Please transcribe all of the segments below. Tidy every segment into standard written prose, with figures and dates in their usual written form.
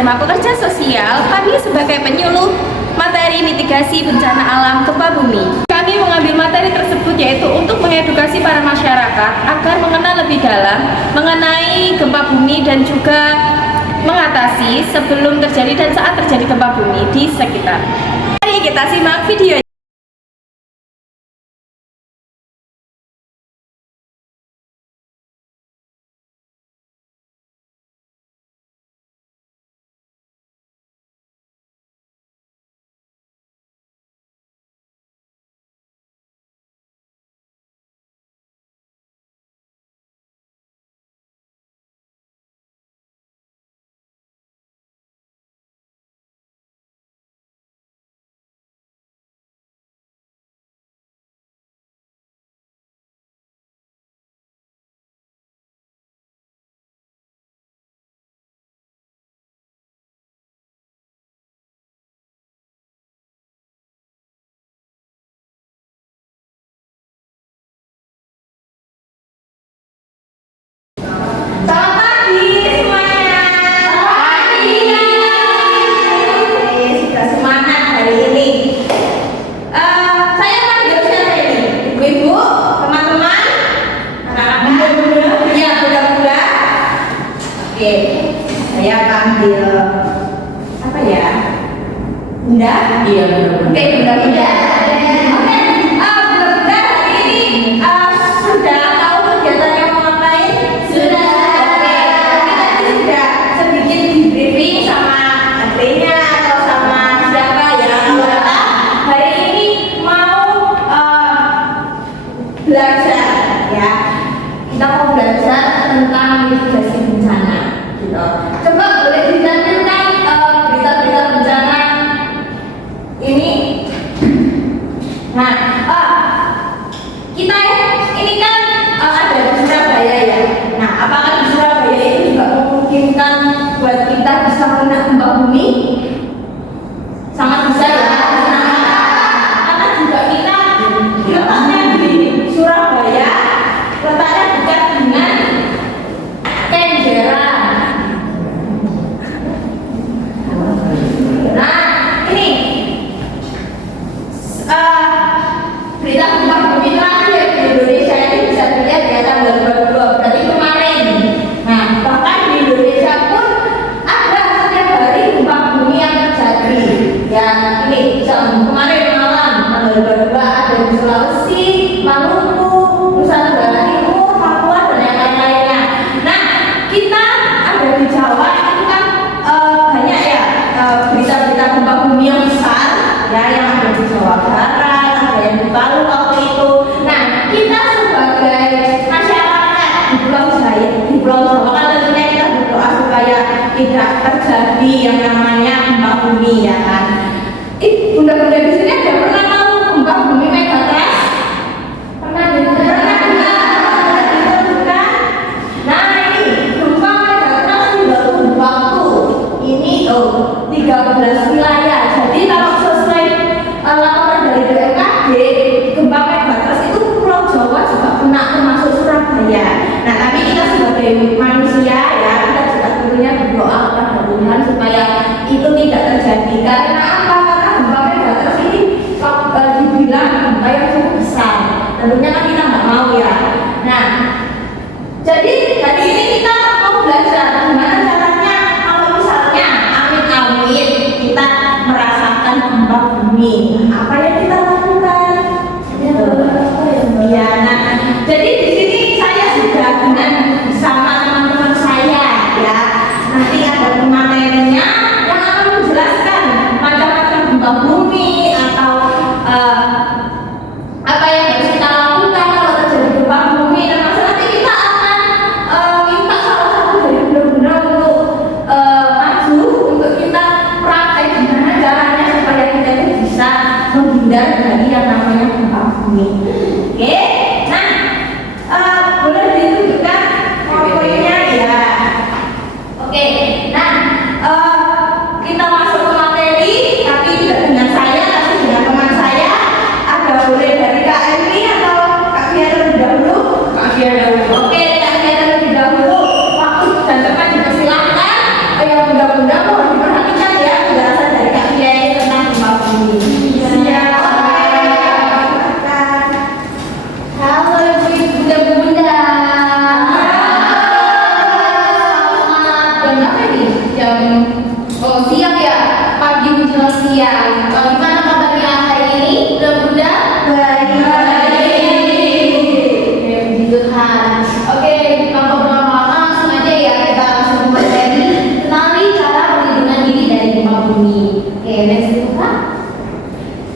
tema pekerja sosial, kami sebagai penyuluh materi mitigasi bencana alam gempa bumi. Kami mengambil materi tersebut yaitu untuk mengedukasi para masyarakat agar mengenal lebih dalam mengenai gempa bumi dan juga mengatasi sebelum terjadi dan saat terjadi gempa bumi di sekitar. Mari kita simak video. Oke, saya panggil apa ya? Bunda? Iya, benar. Oke, Bunda. Oke, Bunda hari ini sudah tahu kegiatannya mau ngapain? Sudah. Oke, kita tadi sudah sedikit di briefing sama adiknya atau sama siapa ya? Hari ini mau belajar ya. Kita mau belajar tentang mitigasi bencana. Coba boleh ditampilkan berita-berita bencana ini. Nah, kita ini kan ada di Surabaya ya. Nah, apakah di Surabaya itu juga memungkinkan buat kita bisa kena gempa bumi? Sangat bisa ya. Karena juga kita letaknya di Surabaya, letaknya dekat dengan Kenjeran. Berita gempa bumi terakhir di Indonesia ini bisa dilihat ya tanggal 22, berarti kemarin. Nah, bahkan di Indonesia pun ada setiap hari gempa bumi yang terjadi. Ya, ini kemarin malam tanggal 22 ada di Sulawesi, Maluku, Nusa Tenggara Timur, Papua dan yang lain-lainnya. Nah, kita ada di Jawa itu kan banyak ya berita-berita gempa bumi yang besar ya yang ada di Jawa Barat, ada yang di Palu waktu itu. Nah, kita sebagai masyarakat di Pulau Jawa kan tentunya kita berdoa supaya tidak terjadi yang namanya gempa bumi ya kan. Bunda-bunda di sini ada pernah tahu gempa bumi megatrust? Pernah dengar? Nah, ini gempa megatrust baru waktu ini 13 wilayah. Jadi kalau sesuai laporan dari BMKG, gempa megatrust itu Pulau Jawa juga kena termasuk Surabaya. Nah, tapi kita sebagai manusia ya, kita juga tentunya berdoa kepada Tuhan supaya itu tidak terjadi. siang ya, pagi menjelang siang. Gimana kabarnya hari ini, Bunda? Baik. Puji Tuhan. Oke, tanpa berlama-lama langsung aja ya kita langsung materi. Kenali cara perlindungan diri dari gempa bumi. Oke, next buka.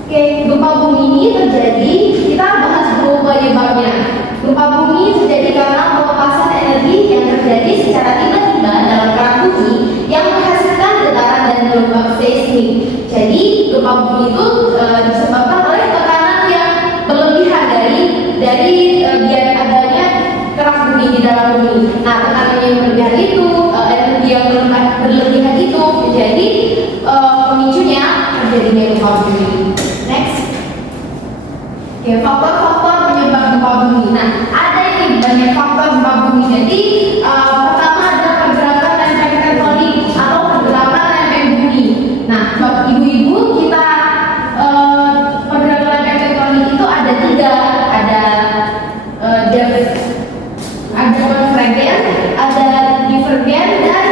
Oke, gempa bumi ini terjadi, kita bahas dulu penyebabnya. Gempa bumi terjadi karena pelepasan energi yang terjadi secara tiba-tiba dalam kerak bumi yang menghasilkan getaran dan gelombang seismik. Jadi gempa bumi itu disebabkan oleh tekanan yang berlebihan dari biar adanya kerak bumi di dalam bumi. Nah, tekanan yang berlebihan itu, energi yang berlebihan itu menjadi pemicunya terjadinya gempa bumi. Next. Oke, faktor-faktor penyebab gempa bumi. Nah, ada ini banyak faktor gempa bumi. Jadi pertama ada pergerakan lempeng tektonik atau pergerakan lempeng bumi. Nah, buat ibu-ibu kita pergerakan lempeng tektonik itu ada tiga, ada konvergen, ada divergen dan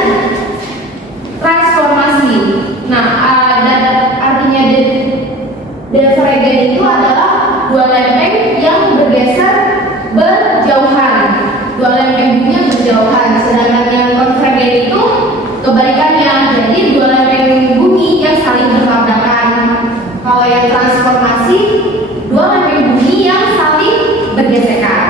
transformasi. Nah, artinya divergen itu adalah dua lempeng yang bergeser berjauhan, dua lempeng bumi yang berjauhan. Sedangkan yang konvergen itu kebalikannya, jadi dua lempeng bumi yang saling bertabrakan. Kalau yang transformasi, dua lempeng bumi yang saling bergesekan.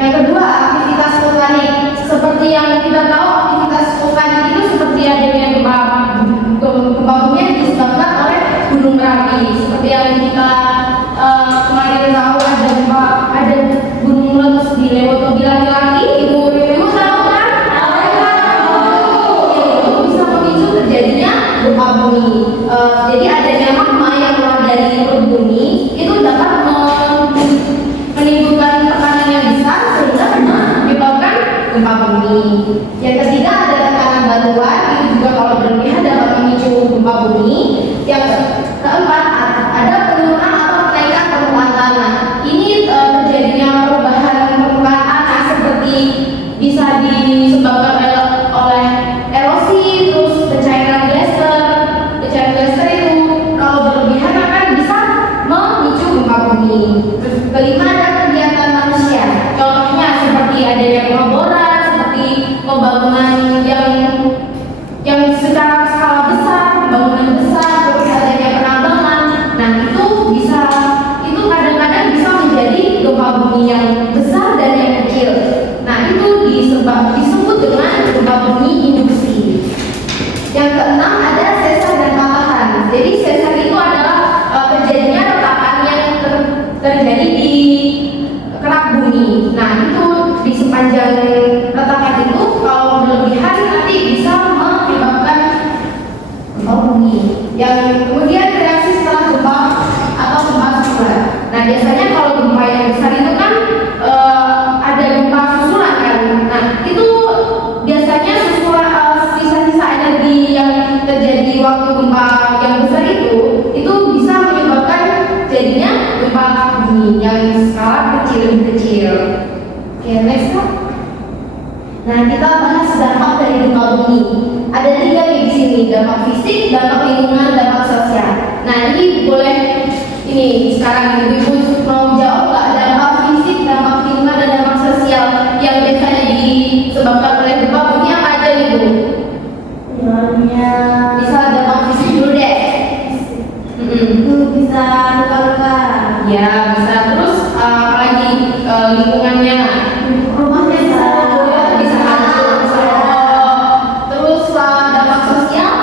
Yang kedua, aktivitas vulkanik. Seperti yang kita tahu, aktivitas vulkanik itu seperti adanya gempa bumi yang disebabkan oleh gunung Merapi. Seperti yang kita kemarin tahu ada gunung meletus di Lewoto laki-laki. Ibu tahu kan? Itu bisa memicu terjadinya gempa bumi. Jadi adanya magma yang keluar dari perut bumi itu dapat menimbulkan tekanan yang besar sehingga menyebabkan gempa bumi. Yang ketiga ada tekanan batuan, itu juga kalau berlebihan dapat memicu gempa bumi. Yang keempat ada penurunan atau kenaikan permukaan tanah. Ini terjadinya perubahan permukaan tanah seperti bisa disebabkan oleh erosi, terus pencairan glacier. Pencairan glacier itu kalau berlebihan akan bisa memicu gempa bumi. Kelima ada kegiatan manusia. Contohnya seperti adanya pengeboran, seperti pembangunan yang secara skala besar, pembangunan besar, terus adanya penambangan. Nah, itu kadang-kadang bisa menjadi gempa bumi yang besar dan yang kecil. Nah, itu disebut dengan gempa bumi induksi. Yang keenam ada sesar dan patahan. Jadi sesar itu adalah terjadinya retakan yang terjadi di kerak bumi. Nah, itu di sepanjang retakan itu kalau berlebihan nanti bisa menyebabkan gempa bumi. Yang kemudian reaksi setelah gempa atau gempa susulan. Nah, biasanya kalau gempa yang besar itu kan ada gempa susulan kan. Nah, itu biasanya sisa-sisa energi yang terjadi waktu gempa yang besar itu bisa menyebabkan jadinya gempa bumi yang skala lebih kecil. Oke, next. Nah, kita bahas dampak dari gempa bumi. Ada tiga nih di sini, dampak fisik, dampak lingkungan, dampak sosial. Nah, ini boleh sekarang ibu-ibu mau jawab nggak, dampak fisik, dampak lingkungan, dan dampak sosial yang biasanya disebabkan oleh gempa bumi apa aja ibu? Bisa dampak fisik dulu deh. Itu bisa luka-luka. Ya, bisa. Terus apalagi lingkungannya? Rumahnya Bisa hancur. Terus dampak sosial?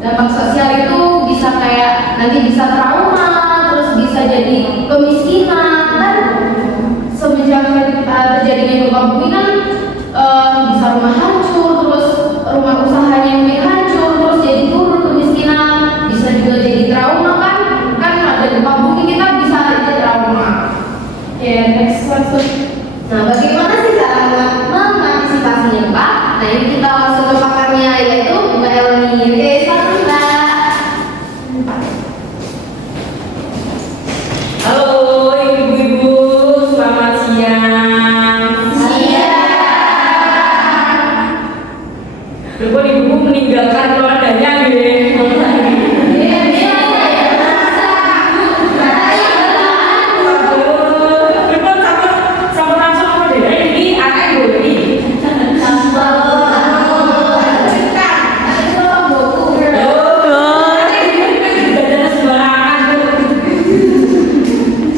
Dampak sosial itu bisa kayak nanti bisa trauma, Berpun ibuku meninggalkan keluarganya gitu. Berpun sama langsung apa deh? Ini anak gue.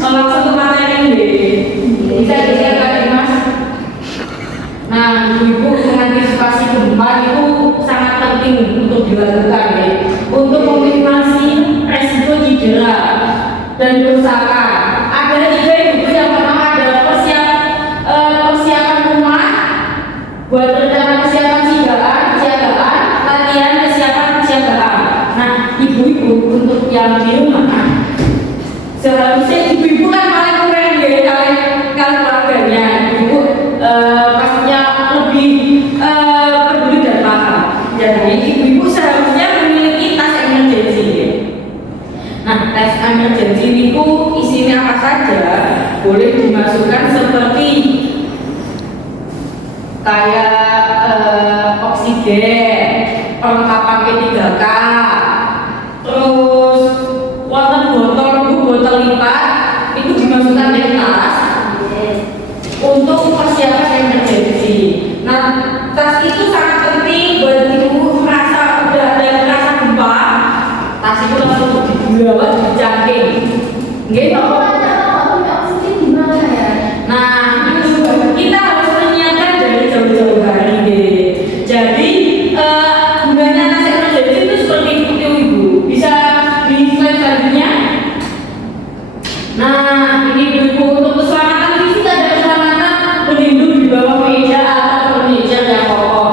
Langsung ke materi deh. Bisa disiapkan Mas. Nah, ibu mengantisipasi gempa itu sangat penting untuk dilakukan ya, untuk meminimasi resiko cedera dan kerusakan. Ada juga ibu yang pertama adalah persiapan rumah, buat rencana kesiapan siagaan, latihan kesiapan. Nah, ibu-ibu untuk yang di rumah seharusnya ibu-ibu kan paling keren ya kalian keluarganya. Ibu pastinya lebih peduli dan paham. Jadi ibu-ibu seharusnya memiliki tas emergency. Nah, tas emergency itu isinya apa saja? Boleh dimasukkan seperti kayak oksigen, perlengkapan P3K, terus botol lipat itu dimasukkan di tas untuk persiapan emergency. Nah, tas itu sangat penting buat ibu merasa udah ada rasa gempa, tas itu langsung dibawa dijangking. Gitu. Nah, itu kita harus menyiapkan dari jauh-jauh hari deh. Jadi gunanya tas emergency itu seperti itu ibu. Bisa di slide selanjutnya. Nah, ini ibu untuk keselamatan fisik dan keselamatan berlindung di bawah meja atau furniture yang kokoh.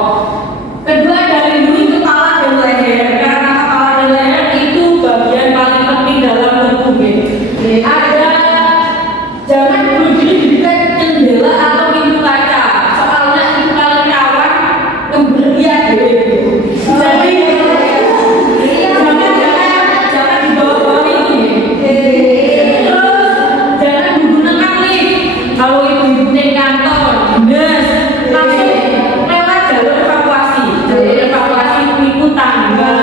Kedua, dari lindungi kepala dan leher, karena kepala dan leher itu bagian paling penting dalam tubuh. Ada jangan berdiri di dekat jendela atau pintu kaca, soalnya itu paling rawan keberian deh. Jadi jangan di bawah ini. Kalau ibu-ibu di kantor, dinas, langsung lewat jalur evakuasi. Jalur evakuasi itu tangga.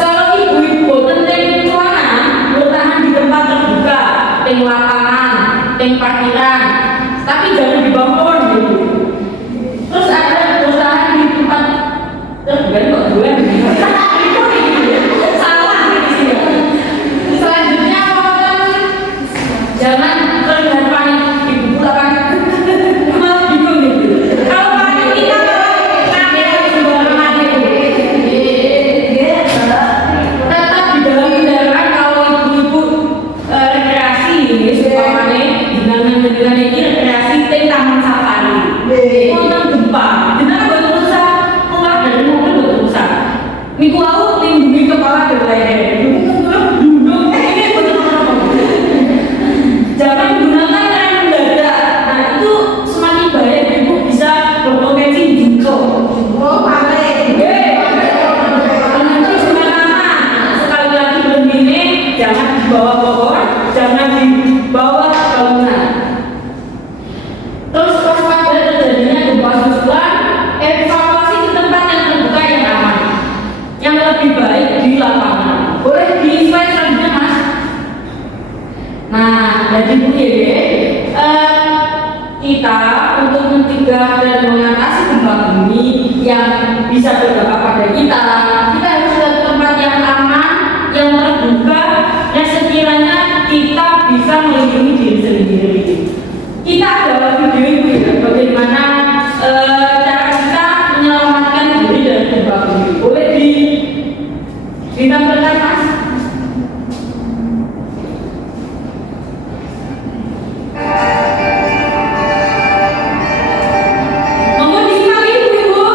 Kalau ibu-ibu tentang ruangan, bertahan di tempat terbuka, teng lapangan, teng parkiran, tapi jangan di balkon gitu. Terus ada bertahan di tempat terbuka kok gue. Salah di sini. Selanjutnya jangan terlihat panik, ibu pula panik, malah bingung gitu. Kalau panik kita panik sembarangan gitu. Tetap di dalam kendaraan kalau ibu-ibu rekreasi ini supaya dengan ini rekreasi di taman safari. Untuk gempa, kita buat rusak keluar dari mobil buat rusak. Minggu lalu lindungi kepala dan leher. Duduk ini betul-betul. Jangan gunakan rem mendadak. Nah, itu semakin bahaya ibu bisa berpotensi jungkok. Oh, paling. Nanti sembarangan. Sekali lagi berhenti, jangan dibawa pohon, jangan dibawa bangunan. Terus waspada terjadinya gempa susulan, evakuasi ke tempat yang terbuka yang aman. Yang lebih baik di lapangan. Boleh di slide selanjutnya, Mas. Nah, jadi begini, kita untuk mencegah dan mengatasi gempa bumi yang bisa berdampak pada kita harus ke tempat yang aman, yang terbuka, yang sekiranya kita bisa melindungi diri sendiri. Kita adalah video ibu ya, bagaimana cara kita menyelamatkan diri dari gempa bumi. Boleh ditampilkan, Mas? Monggo disimak ibu-ibu.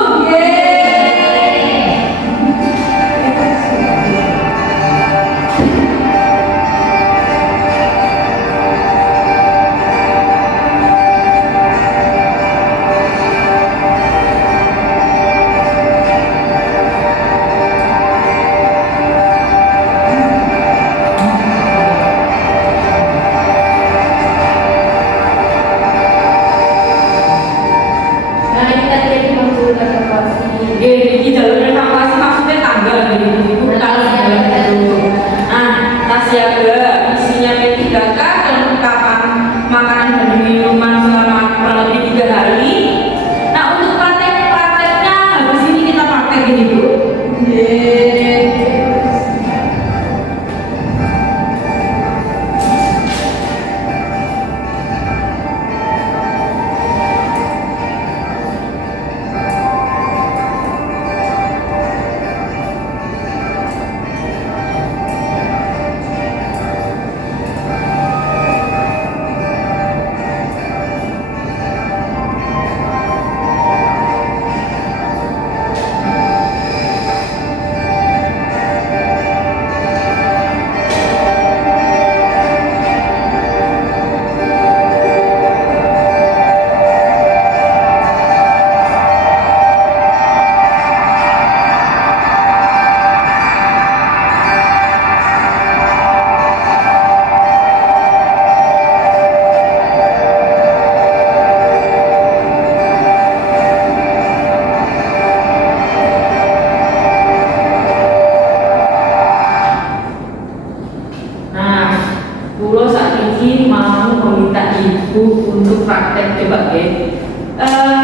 praktek coba deh.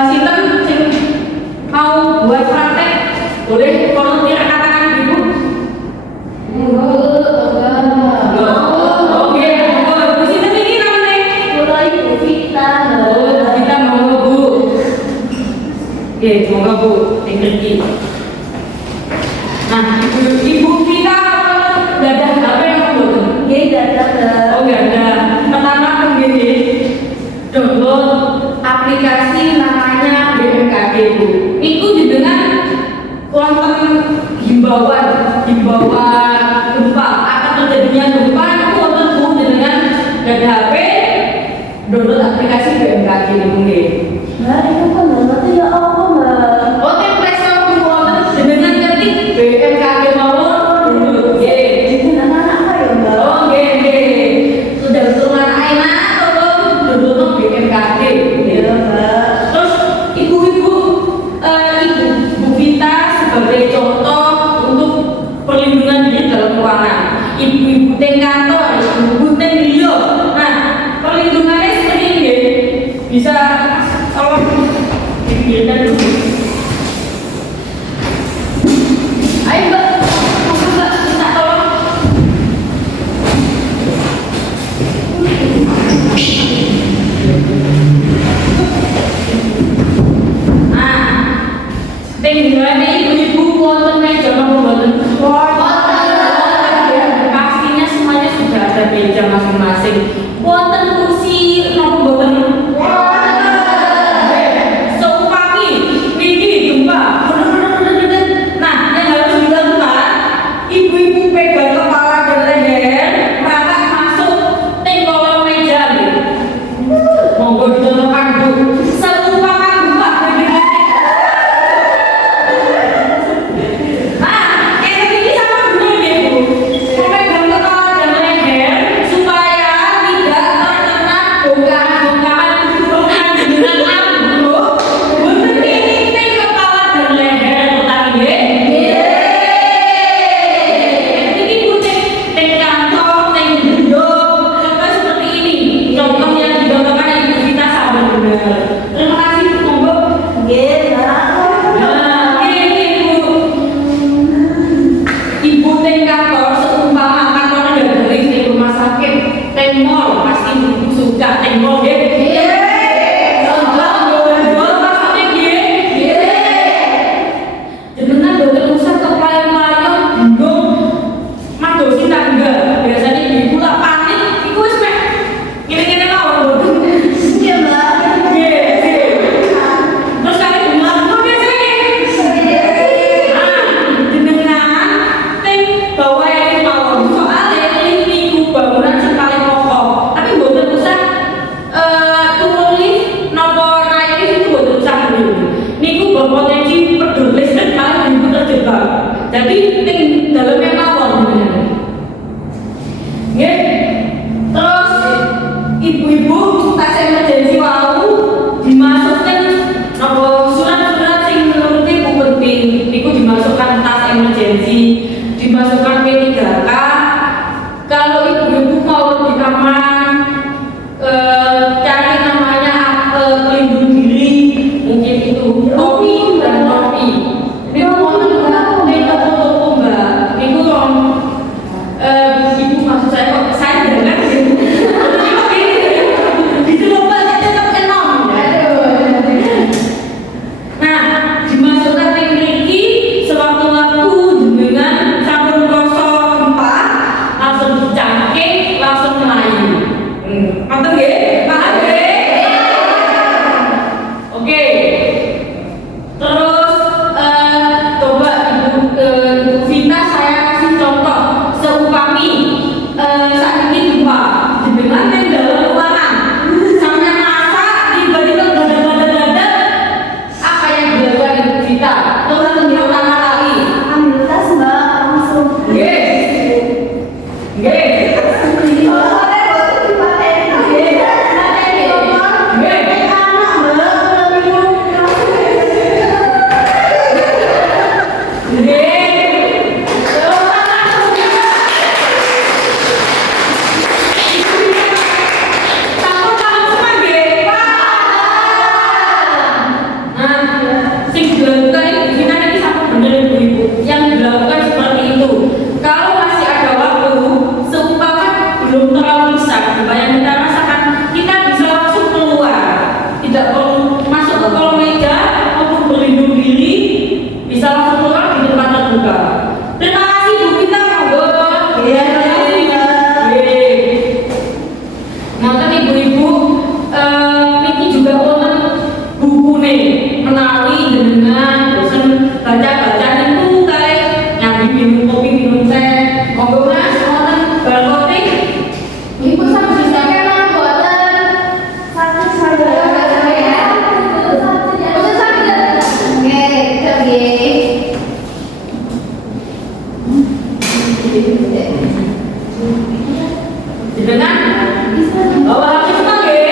Sinten sing mau buat praktek boleh volunteer angkat tangan ibu. Oke, Bu sinten iki namanya? Mulai Bu Vita. Oh, kita mau Bu. Oke, semoga Bu teknik. Nah, ibu kita nggak ada HP yang Bu. Iya, datang. Oh nggak ada. Pertama begini, download aplikasi namanya BMKG Bu. Itu dengan wonten himbauan gempa akan terjadinya gempa itu wonten Bu dengan nggak ada HP, download aplikasi BMKG Bu nggih. Nah, itu kan nanti ya apa, Mbak? Oh template Bu wonten dengan ketik BMKG mawon download nggih. Itu anak-anak apa ya, Mbak? Oh, nggih. Sudah betul anak enak tolong download BMKG. Iya, Mbak. Terus ibu-ibu ibu Bu Vita sebagai contoh untuk perlindungan diri dalam ruangan. Ibu-ibu teng kantor, ibu-ibu teng liyo. Nah, perlindungannya seperti ini nggih. Bisa tolong dipinggirkan dulu. Ayo Mbak, monggo Mbak, minta tolong. Nah, tinggalnya ibu-ibu wonten meja napa mboten? Pastinya semuanya sudah ada meja masing-masing. Wonten kursi napa mboten? Seumpami niki gempa. Nah, yang harus dilakukan ibu-ibu pegang kepala dan leher, maka masuk ting kolong meja nih. Monggo dicontohkan Bu. Seumpama gempa begini. Nah, ini sama benar ya Bu. Memegang kepala dan leher supaya tidak menawi dengan bosan baca-baca itu kayak nyambi minum kopi minum teh monggo mas wonten balkoting Ibu sama bisa kena buatan sakit saja ya. Betul sakit. Oke, oke. jenengan bawa HP semua nggih.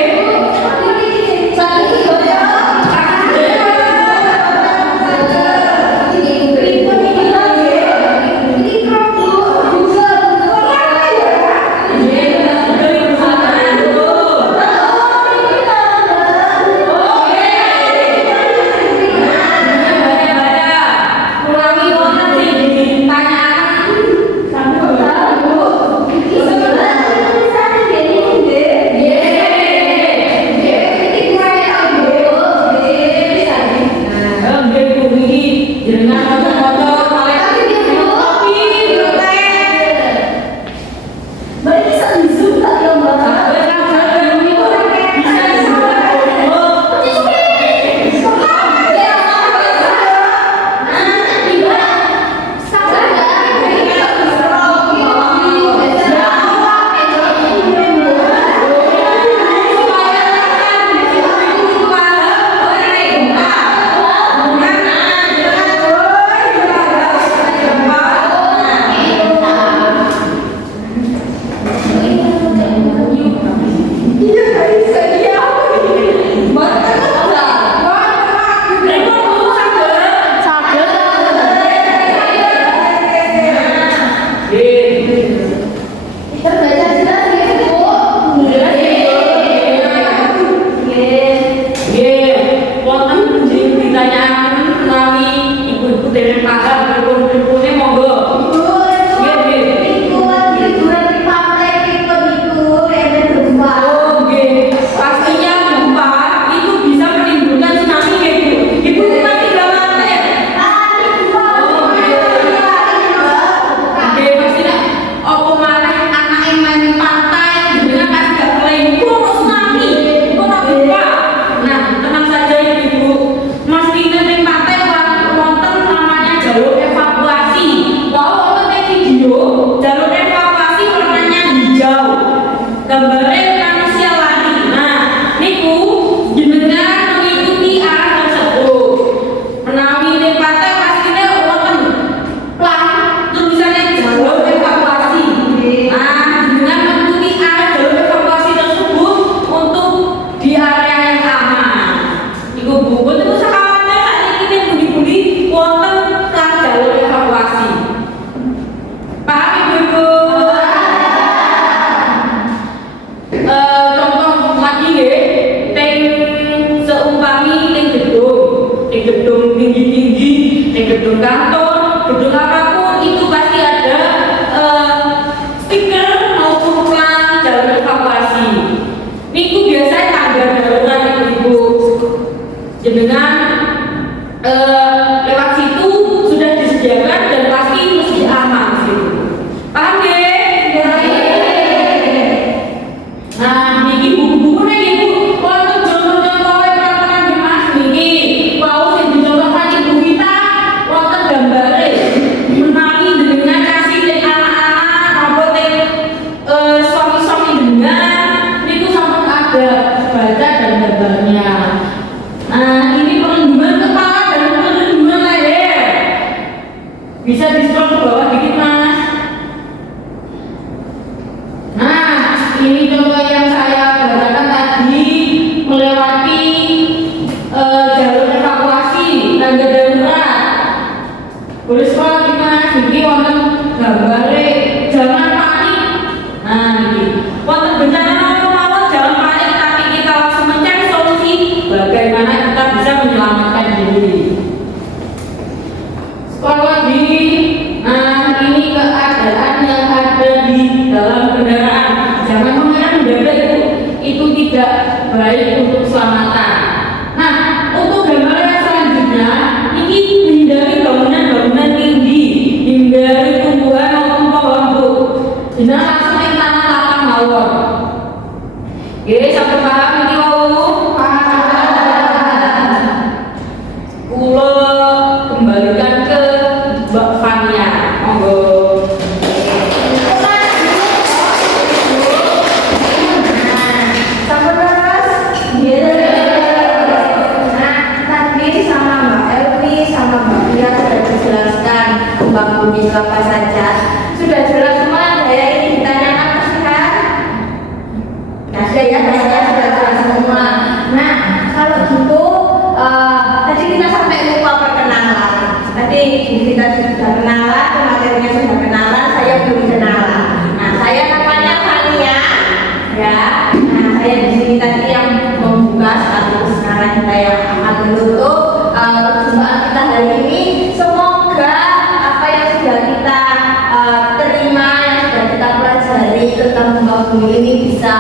Gedung kantor, gedung apapun itu pasti ada stiker maupun pelang jalur evakuasi. Niku biasanya tangga darurat ibu jenengan lewat situ sudah disediakan dan pasti mesti aman gitu. Paham ya? Nah, niki buku-buku nih ibu, untuk contoh-contohnya peran-peran di mas niki, mau sing dicontohkan ibu kita. Gambare menawi dengan kasih dan anak-anak maupun suami-suami dengan itu sampun ada baca dan gambarnya. Nah ini perlindungan kepala dan perlindungan leher bisa di-scroll ke bawah dikit mas. Nah ini contoh yang saya bacakan tadi melewati jalur evakuasi tangga darurat. Boleh sekolah mas, ini wonten gambare jangan panik. Nah ini wonten bencana mawon jangan panik, tapi kita langsung mencari solusi bagaimana kita bisa menyelamatkan diri. Sekolah lagi apa saja. Sudah jelas semua saya ini ditanyakan pasti kan? Nah, sudah ya, saya sudah jelas semua. Nah, kalau gitu tadi kita sampai lupa perkenalan. Tadi kita sudah kenalan, materinya sudah kenalan, saya belum kenalan. Nah, saya namanya Fania, ya. Nah, saya di sini tadi yang membuka status, sekarang kita yang akan menutup perjumpaan kita hari ini. Semoga apa yang sudah kita terima, yang sudah kita pelajari tentang gempa bumi ini bisa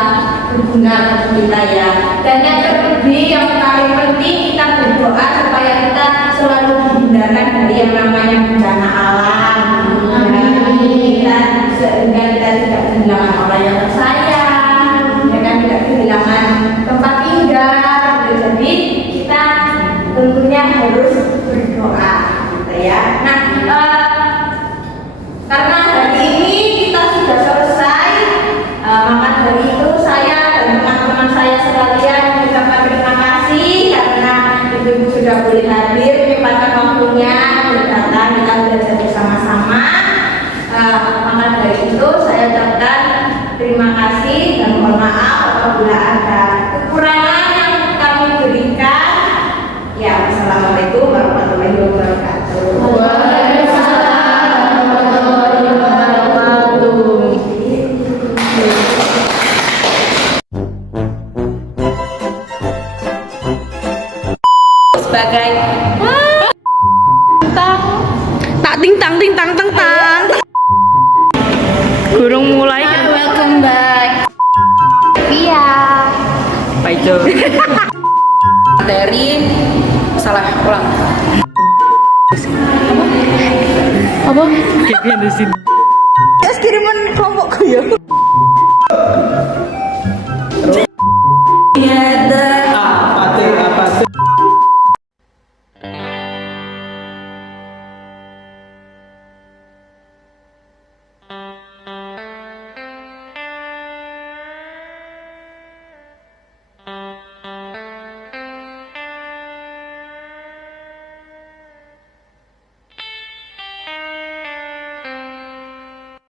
berguna bagi kita ya. Dan yang terlebih, yang paling penting kita berdoa supaya kita selalu dihindarkan dari yang namanya bencana alam. Kita sehingga kita tidak kehilangan orang yang tersayang, ya kan, tidak kehilangan tempat tinggal. Jadi kita tentunya harus berdoa, gitu ya. Nah, karena hari ini kita sudah selesai, maka dari itu saya dan teman-teman saya sekalian mengucapkan terima kasih karena ibu-ibu sudah boleh hadir, menyempatkan waktunya berdatang, kita belajar bersama-sama. Maka dari itu saya ucapkan terima kasih dan mohon maaf apabila ada kekurangan yang kami berikan. Ya, wassalamualaikum warahmatullahi wabarakatuh. Waalaikumsalam warahmatullahi wabarakatuh. Sebagai Tak ting tang tang tang. Gurung mulai kan. welcome back. Via Paijo. dari salah ulang. Apa? Kayak di sini. Kiriman kelompokku ya.